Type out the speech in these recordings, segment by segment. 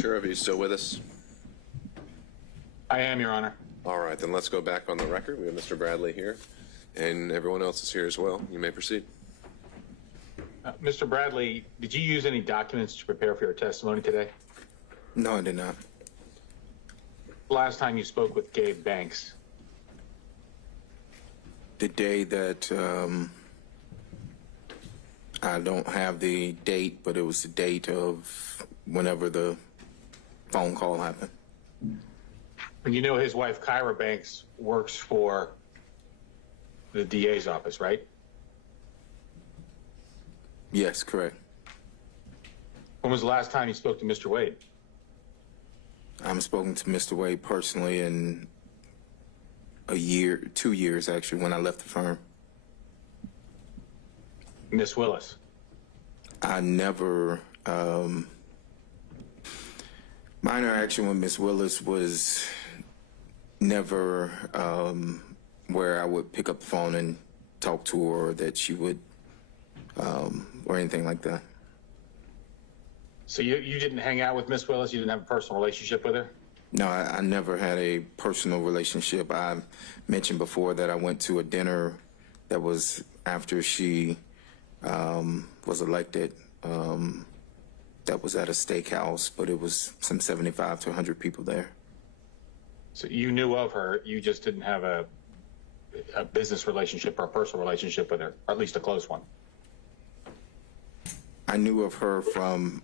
Prosecutor, are you still with us? I am, Your Honor. All right, then let's go back on the record. We have Mr. Bradley here, and everyone else is here as well. You may proceed. Mr. Bradley, did you use any documents to prepare for your testimony today? No, I did not. Last time you spoke with Gabe Banks. The day that, I don't have the date, but it was the date of whenever the phone call happened. And you know his wife, Kyra Banks, works for the DA's office, right? Yes, correct. When was the last time you spoke to Mr. Wade? I'm spoken to Mr. Wade personally in a year, 2 years actually, when I left the firm. Miss Willis? I never, my interaction with Miss Willis was never where I would pick up the phone and talk to her, or that she would, or anything like that. So you didn't hang out with Miss Willis? You didn't have a personal relationship with her? No, I never had a personal relationship. I mentioned before that I went to a dinner that was after she was elected. That was at a steakhouse, but it was some 75 to 100 people there. So you knew of her, you just didn't have a business relationship or a personal relationship with her, or at least a close one? I knew of her from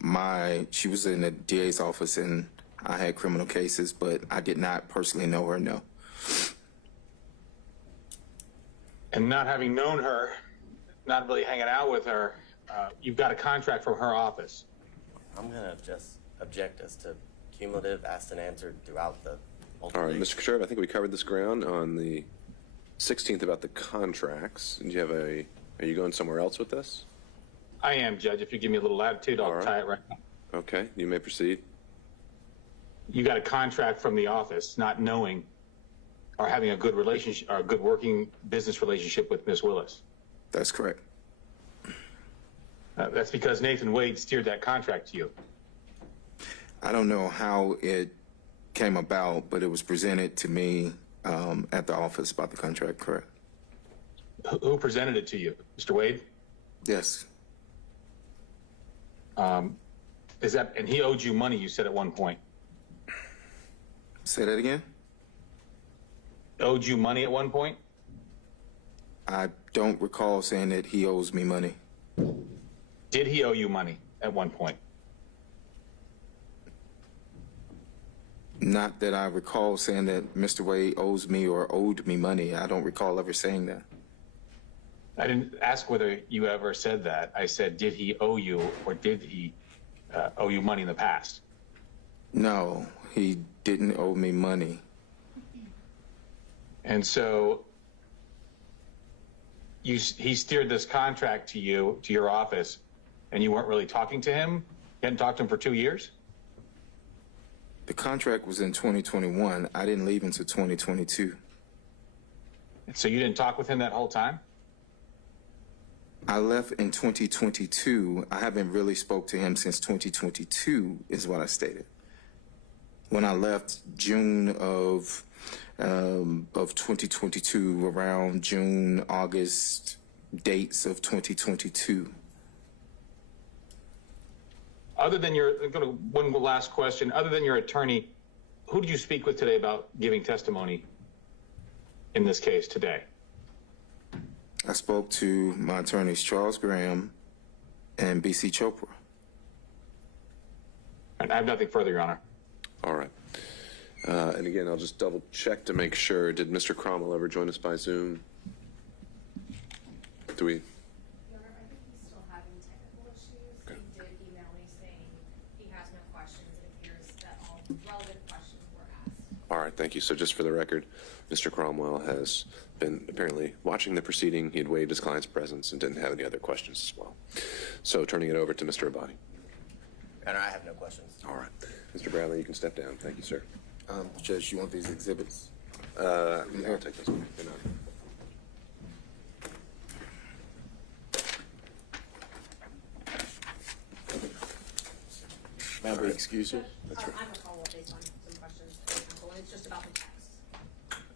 she was in the DA's office and I had criminal cases, but I did not personally know her, no. And not having known her, not really hanging out with her, you've got a contract from her office. I'm going to just object as to cumulative asked and answered throughout the multiple. All right, Mr. Sheriff, I think we covered this ground on the 16th about the contracts. Do you have are you going somewhere else with this? I am, Judge. If you give me a little latitude, I'll tie it right now. Okay, you may proceed. You got a contract from the office, not knowing or having a good relationship or a good working business relationship with Ms. Willis. That's correct. That's because Nathan Wade steered that contract to you. I don't know how it came about, but it was presented to me at the office about the contract, correct? Who presented it to you? Mr. Wade? Yes. And he owed you money, you said at one point. Say that again? Owed you money at one point? I don't recall saying that he owes me money. Did he owe you money at one point? Not that I recall saying that Mr. Wade owes me or owed me money. I don't recall ever saying that. I didn't ask whether you ever said that. I said, did he owe you or did he owe you money in the past? No, he didn't owe me money. And so he steered this contract to you, to your office, and you weren't really talking to him? You hadn't talked to him for 2 years? The contract was in 2021. I didn't leave until 2022. So you didn't talk with him that whole time? I left in 2022. I haven't really spoke to him since 2022 is what I stated. When I left June of 2022, around June, August dates of 2022. Other than one last question, other than your attorney, who did you speak with today about giving testimony in this case today? I spoke to my attorneys, Charles Graham and B.C. Chopra. And I have nothing further, Your Honor. All right. And again, I'll just double check to make sure. Did Mr. Cromwell ever join us by Zoom? Do we? Your Honor, I think he's still having technical issues. Okay. He did email me saying he has no questions. It appears that all relevant questions were asked. All right, thank you. So just for the record, Mr. Cromwell has been apparently watching the proceeding. He had waived his client's presence and didn't have any other questions as well. So turning it over to Mr. Abadi. Your Honor, I have no questions. All right. Mr. Bradley, you can step down. Thank you, sir. Judge, you want these exhibits? I'll take this one. Good night. May I excuse you? I have a follow-up based on some questions, and it's just about the text.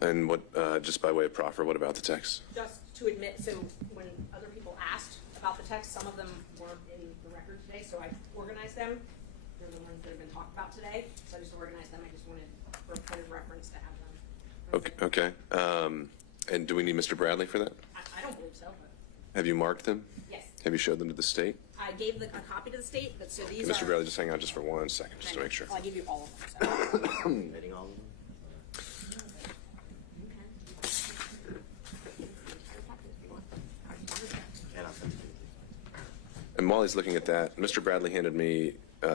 And what, just by way of proffer, what about the text? Just to admit, so when other people asked about the text, some of them weren't in the record today, so I organized them. They're the ones that have been talked about today, so I just organized them. I just wanted, for a point of reference, to have them. Okay. And do we need Mr. Bradley for that? I don't believe so, but Have you marked them? yes. Have you showed them to the state? I gave a copy to the state, but so these Mr. are. Bradley, just hang on just for 1 second, just to make sure. Well, I give you all of them, so. Admitting all of them? And authenticate. And while he's looking at that, Mr. Bradley handed me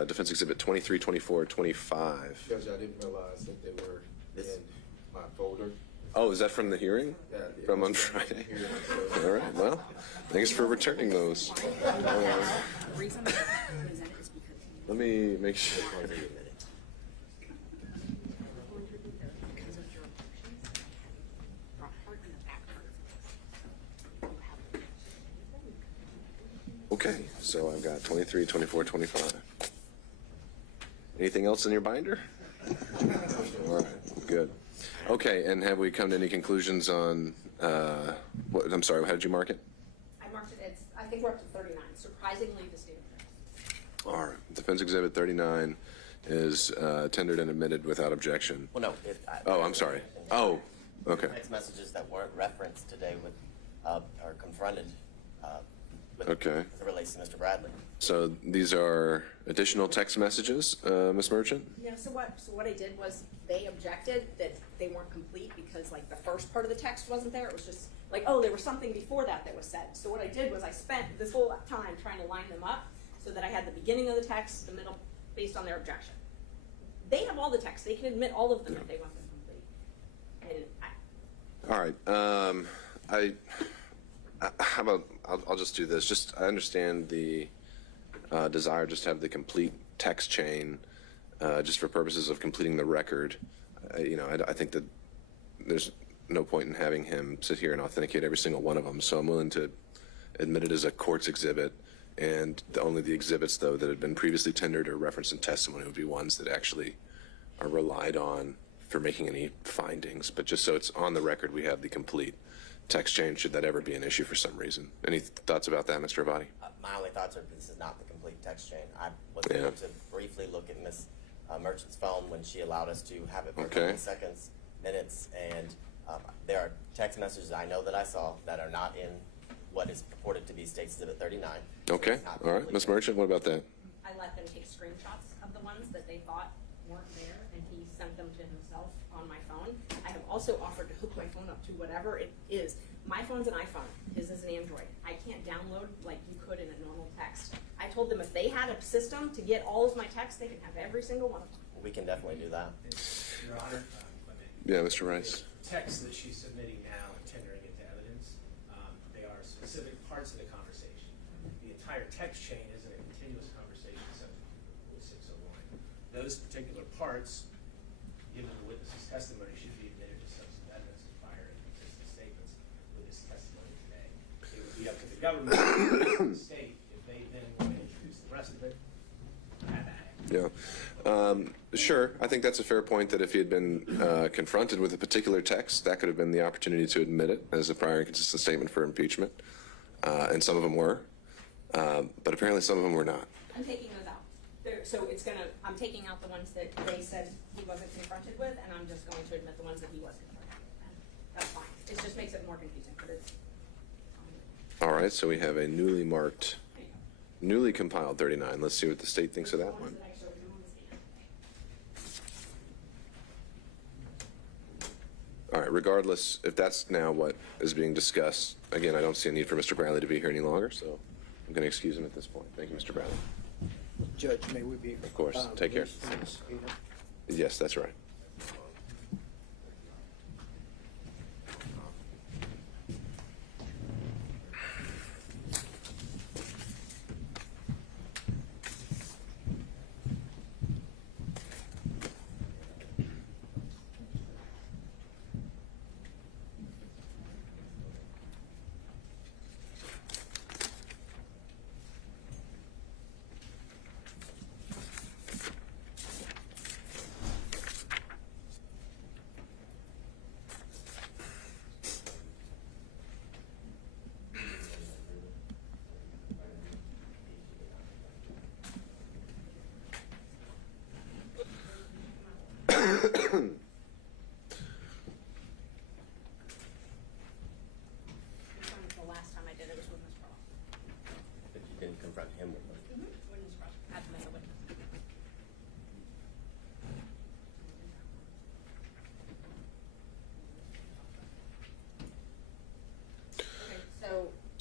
Defense Exhibit 23, 24, 25. Judge, I didn't realize that they were in my folder. Oh, is that from the hearing? Yeah, From on Friday? All right, well, thanks for returning those. The reason I presented is because. Let me make sure. Or they admit it. Because of your objections, front part and the back part. You have. Okay, so I've got 23, 24, 25. Anything else in your binder? All right, good. Okay, and have we come to any conclusions on, what, I'm sorry, how did you mark it? I marked it as, I think we're up to 39, surprisingly the state of All right, Defense Exhibit 39 is tendered and admitted without objection. Well, no. Oh, I'm sorry. Oh, okay. Text messages that weren't referenced today with, are confronted, with, Okay. as it relates to Mr. Bradley. So these are additional text messages, Ms. Merchant? Yeah, so what I did was they objected that they weren't complete because like the first part of the text wasn't there. It was just like, oh, there was something before that was said. So what I did was I spent this whole time trying to line them up so that I had the beginning of the text, the middle, based on their objection. They have all the text. They can admit all of them if they want them complete. And All right. How about, I'll just do this. Just, I understand the desire just to have the complete text chain just for purposes of completing the record. I think that there's no point in having him sit here and authenticate every single one of them. So I'm willing to admit it as a court's exhibit. And only the exhibits, though, that had been previously tendered or referenced in testimony would be ones that actually are relied on for making any findings. But just so it's on the record, we have the complete text chain, should that ever be an issue for some reason. Any thoughts about that, Mr. Avati? My only thoughts are this is not the complete text chain. I was Yeah. able to briefly look at Ms. Merchant's phone when she allowed us to have it for a Okay. couple of seconds, minutes, and there are text messages I know that I saw that are not in what is purported to be State Exhibit 39. So Okay, it's not all right. complete. Ms. Merchant, what about that? I let them take screenshots of the ones that they thought weren't there, and he sent them to himself on my phone. I have also offered to hook my phone up to whatever it is. My phone's an iPhone. His is an Android. I can't download like you could in a normal text. I told them if they had a system to get all of my texts, they could have every single one of them. We can definitely do that. Your Honor, Yeah, Mr. Rice. text that she's submitting now and tendering into evidence, they are specific parts of the conversation. The entire text chain isn't a continuous conversation subject to 601. Those particular parts, given the witness's testimony, should be admitted as substantive evidence of prior and consistent statements with this testimony today. It would be up to the government and the state if they then want to introduce the rest of it. Have at it. Yeah. Sure, I think that's a fair point that if he had been confronted with a particular text, that could have been the opportunity to admit it as a prior and consistent statement for impeachment. And some of them were, but apparently some of them were not. I'm taking those out. So I'm taking out the ones that they said he wasn't confronted with, and I'm just going to admit the ones that he was confronted with. And that's fine. It just makes it more confusing, but it's. All right, so we have a newly marked, There you go. newly compiled 39. Let's see what the state thinks of that The one. ones that I showed you on the stand. All right, regardless, if that's now what is being discussed, again, I don't see a need for Mr. Bradley to be here any longer, so I'm going to excuse him at this point. Thank you, Mr. Bradley. Judge, may we be? Of course. Take care. released from this subpoena? Yes, that's right.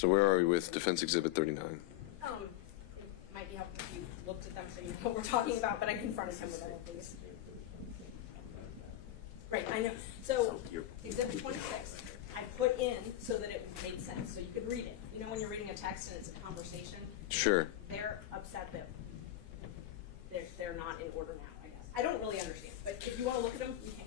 So where are we with Defense Exhibit 39? It might be helpful if you looked at them so you know what we're talking about, but I confronted him with all of these. Right, I know. So Exhibit 26, I put in so that it made sense, so you could read it. You know when you're reading a text and it's a conversation? Sure. They're upset that they're not in order now, I guess. I don't really understand, but if you want to look at them, you can.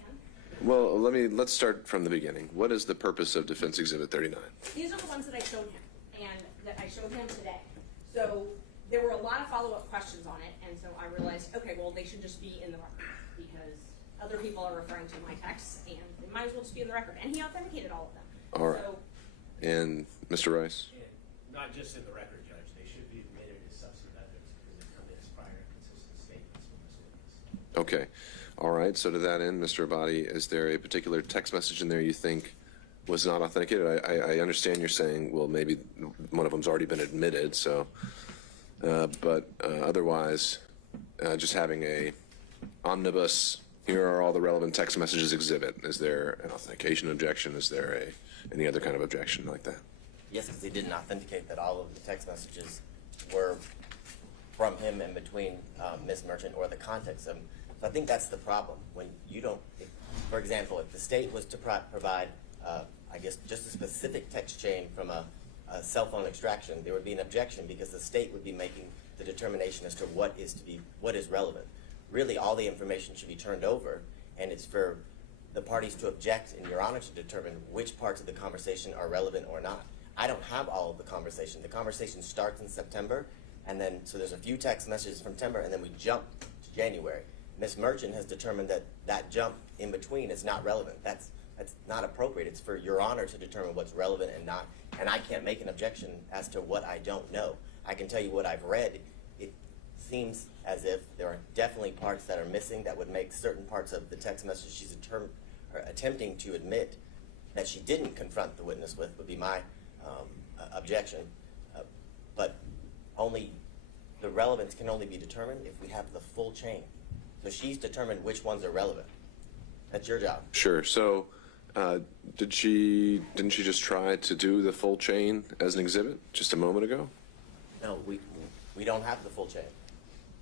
Well, let's start from the beginning. What is the purpose of Defense Exhibit 39? These are the ones that I showed him, and that I showed him today. So there were a lot of follow-up questions on it, and so I realized, okay, well, they should just be in the record, because other people are referring to my texts, and they might as well just be in the record. And he authenticated all of them. All right. So, And Mr. Rice? And not just in the record, Judge, they should be admitted as substantive evidence because they come in as prior and consistent statements from this witness. Okay. All right. So to that end, Mr. Abadi, is there a particular text message in there you think was not authenticated? I understand you're saying, well, maybe one of them's already been admitted, so, but otherwise, just having a omnibus, here are all the relevant text messages exhibit. Is there an authentication objection? Is there any other kind of objection like that? Yes, because he didn't authenticate that all of the text messages were from him and between Ms. Merchant or the context of them. So I think that's the problem. When you don't, for example, if the state was to provide, I guess, just a specific text chain from a cell phone extraction, there would be an objection because the state would be making the determination as to what is relevant. Really, all the information should be turned over, and it's for the parties to object and Your Honor to determine which parts of the conversation are relevant or not. I don't have all of the conversation. The conversation starts in September, and then, so there's a few text messages from September, and then we jump to January. Ms. Merchant has determined that that jump in between is not relevant. That's not appropriate. It's for Your Honor to determine what's relevant and not, and I can't make an objection as to what I don't know. I can tell you what I've read. It seems as if there are definitely parts that are missing that would make certain parts of the text message she's attempting to admit that she didn't confront the witness with would be my objection. But only the relevance can only be determined if we have the full chain. So she's determined which ones are relevant. That's your job. Sure. So didn't she just try to do the full chain as an exhibit just a moment ago? No, we don't have the full chain.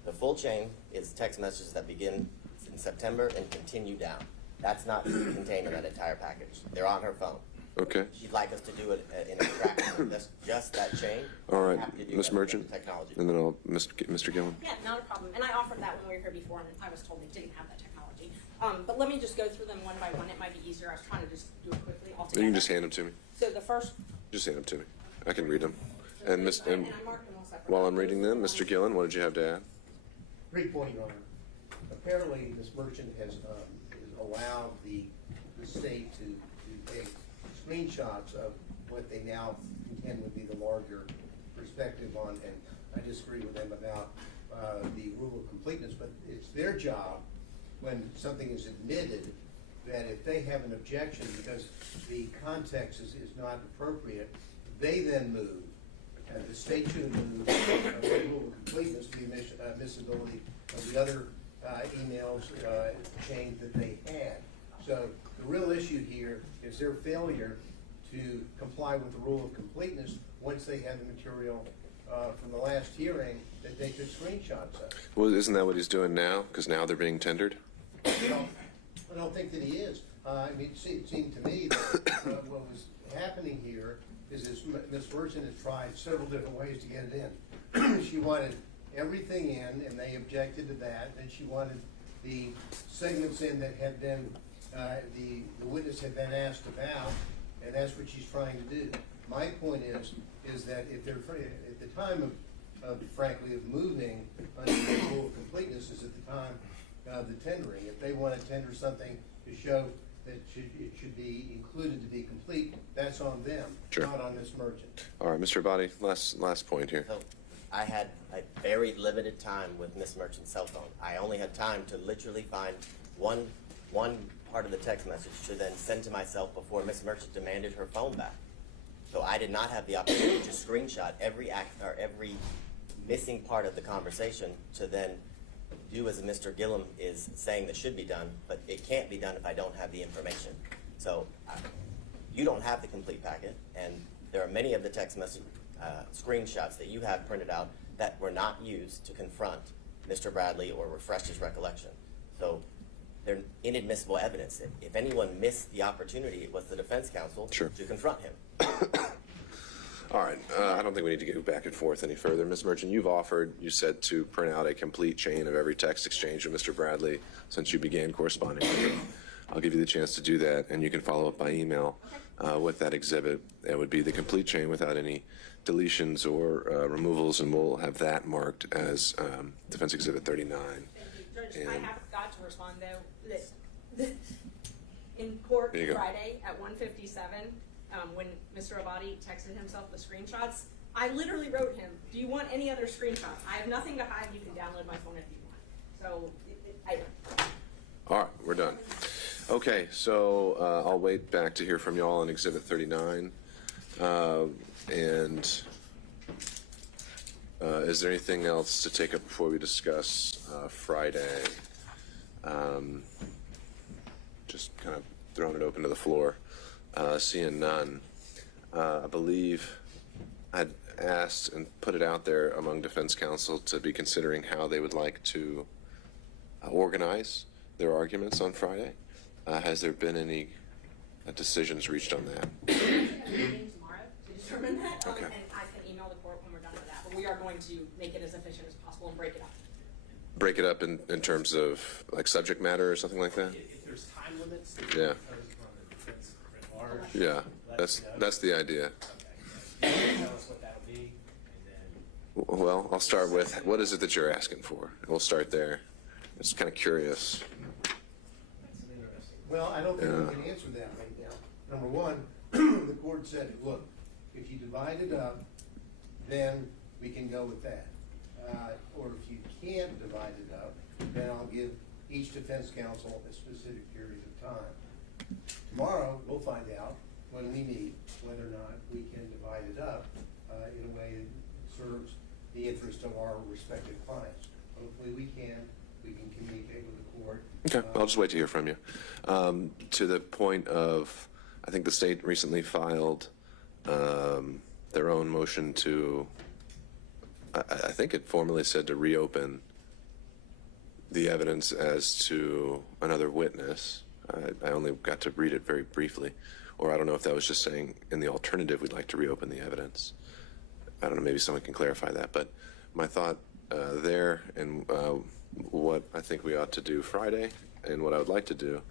The full chain is text messages that begin in September and continue down. That's not contained in that entire package. They're on her phone. Okay. She'd like us to do it in a track. That's just that chain. All We're right, happy to do Ms. that with Merchant, the technology. and then I'll, Mr. Gillen. yeah, not a problem. And I offered that when we were here before, and I was told they didn't have that technology. But let me just go through them one by one. It might be easier. I was trying to just do it quickly altogether. You can just hand them to me. So the first. Just hand them to me. I can read them. And And I marked them all separately. while I'm reading them, Mr. Gillen, what did you have to add? Brief point, Your Honor. Apparently, Ms. Merchant has allowed the state to take screenshots of what they now contend would be the larger perspective on, and I disagree with them about the rule of completeness, but it's their job when something is admitted that if they have an objection because the context is not appropriate, they then move. And the state should move the rule of completeness, the admissibility of the other emails chain that they had. So the real issue here is their failure to comply with the rule of completeness once they had the material from the last hearing that they took screenshots of. Well, isn't that what he's doing now? Because now they're being tendered? I don't think that he is. I mean, it seemed to me that what was happening here is Ms. Merchant has tried several different ways to get it in. She wanted everything in, and they objected to that. Then she wanted the segments in that had been, the witness had been asked about, and that's what she's trying to do. My point is that if they're, at the time of frankly, of moving under the rule of completeness is at the time of the tendering. If they want to tender something to show that it should be included to be complete, that's on them, Sure. not on Ms. Merchant. All right, Mr. Abadi, last point here. So I had a very limited time with Ms. Merchant's cell phone. I only had time to literally find one part of the text message to then send to myself before Ms. Merchant demanded her phone back. So I did not have the opportunity to screenshot every missing part of the conversation to then do as Mr. Gillum is saying that should be done, but it can't be done if I don't have the information. So you don't have the complete packet, and there are many of the text message screenshots that you have printed out that were not used to confront Mr. Bradley or refresh his recollection. So they're inadmissible evidence. If anyone missed the opportunity, it was the defense counsel Sure. to confront him. All right, I don't think we need to go back and forth any further. Ms. Merchant, you've offered, you said, to print out a complete chain of every text exchange with Mr. Bradley since you began corresponding with him. I'll give you the chance to do that, and you can follow up by email with that exhibit. It would be the complete chain without any deletions or removals, and we'll have that marked as Defense Exhibit 39. Thank you, Judge. I And- have got to respond though. That in court There you go. Friday at 1:57, when Mr. Abadi texted himself the screenshots, I literally wrote him, "Do you want any other screenshots? I have nothing to hide. You can download my phone if you want." So I don't. All right, we're done. Okay, so I'll wait back to hear from y'all on Exhibit 39. And is there anything else to take up before we discuss Friday? Just kind of throwing it open to the floor. Seeing none, I believe I'd asked and put it out there among defense counsel to be considering how they would like to organize their arguments on Friday. Has there been any decisions reached on that? We have a meeting tomorrow to determine that, Okay. and I can email the court when we're done with that. But we are going to make it as efficient as possible and break it up. Break it up in terms of like subject matter or something like that? If there's time limits, Yeah. because on the defense at large. Yeah, let us know. that's the idea. Okay. You can tell us what that'll be, and then. Well, I'll start with, what is it that you're asking for? We'll start there. Just kind of curious. That's an interesting. Well, I don't think Yeah. we can answer that right now. Number one, the court said, look, if you divide it up, then we can go with that. Or if you can't divide it up, then I'll give each defense counsel a specific period of time. Tomorrow, we'll find out when we meet whether or not we can divide it up in a way that serves the interest of our respective clients. Hopefully we can communicate with the court. Okay, I'll just wait to hear from you. To the point of, I think the state recently filed their own motion to, I think it formally said to reopen the evidence as to another witness. I only got to read it very briefly. Or I don't know if that was just saying in the alternative we'd like to reopen the evidence. I don't know, maybe someone can clarify that. But my thought there and what I think we ought to do Friday and what I would like to do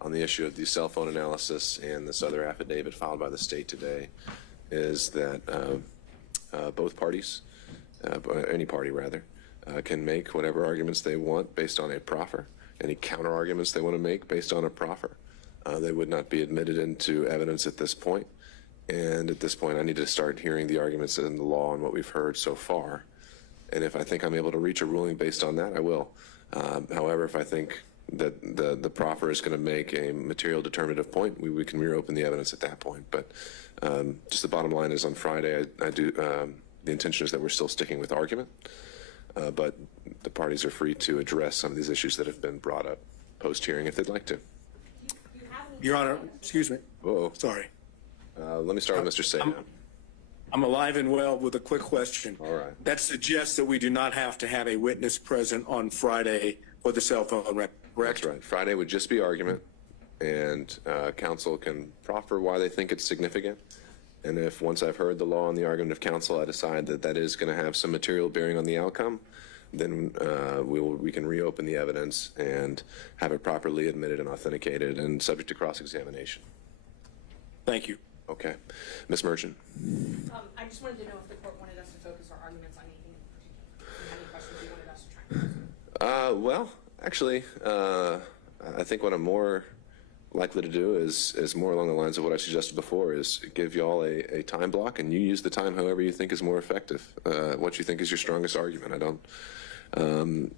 on the issue of the cell phone analysis and this other affidavit filed by the state today is that both parties, any party rather, can make whatever arguments they want based on a proffer, any counter arguments they want to make based on a proffer. They would not be admitted into evidence at this point. And at this point, I need to start hearing the arguments in the law and what we've heard so far. And if I think I'm able to reach a ruling based on that, I will. However, if I think that the proffer is going to make a material determinative point, we can reopen the evidence at that point. But just the bottom line is on Friday, I do. The intention is that we're still sticking with argument, but the parties are free to address some of these issues that have been brought up post-hearing if they'd like to. Your Honor, excuse me. Whoa. Sorry. Let me start with Mr. Sayan. I'm alive and well with a quick question. All right. That suggests that we do not have to have a witness present on Friday for the cell phone record, correct? That's right. Friday would just be argument, and counsel can proffer why they think it's significant. And if once I've heard the law and the argument of counsel, I decide that that is going to have some material bearing on the outcome, then we can reopen the evidence and have it properly admitted and authenticated and subject to cross-examination. Thank you. Okay. Ms. Merchant. I just wanted to know if the court wanted us to focus our arguments on anything in particular. If you had any questions you wanted us to try and answer. Well, actually, I think what I'm more likely to do is more along the lines of what I suggested before, is give y'all a time block, and you use the time however you think is more effective, what you think is your strongest argument. I don't,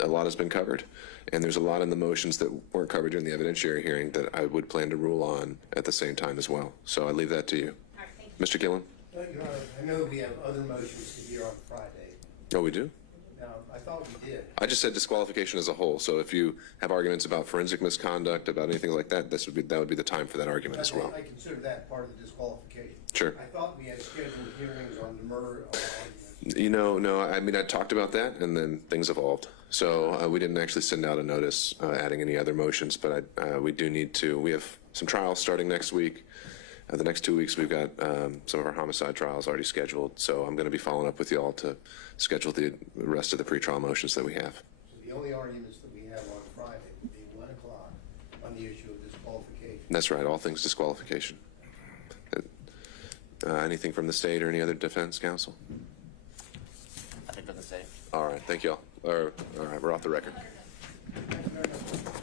a lot has been covered, and there's a lot in the motions that weren't covered during the evidentiary hearing that I would plan to rule on at the same time as well. So I leave that to you. All right, thank you. Mr. Gillen? Your Honor, I know we have other motions to hear on Friday. Oh, we do? Now, I thought we did. I just said disqualification as a whole. So if you have arguments about forensic misconduct, about anything like that, that would be the time for that argument as well. I consider that part of the disqualification. Sure. I thought we had scheduled hearings on the murder arguments. You know, no, I mean, I talked about that, and then things evolved. So we didn't actually send out a notice adding any other motions, but we do need to. We have some trials starting next week. The next 2 weeks, we've got some of our homicide trials already scheduled. So I'm going to be following up with you all to schedule the rest of the pretrial motions that we have. So the only arguments that we have on Friday would be 1 o'clock on the issue of disqualification. That's right, all things disqualification. Anything from the state or any other defense counsel? I think for the same. All right, thank you all. All right, we're off the record. Thank you very much.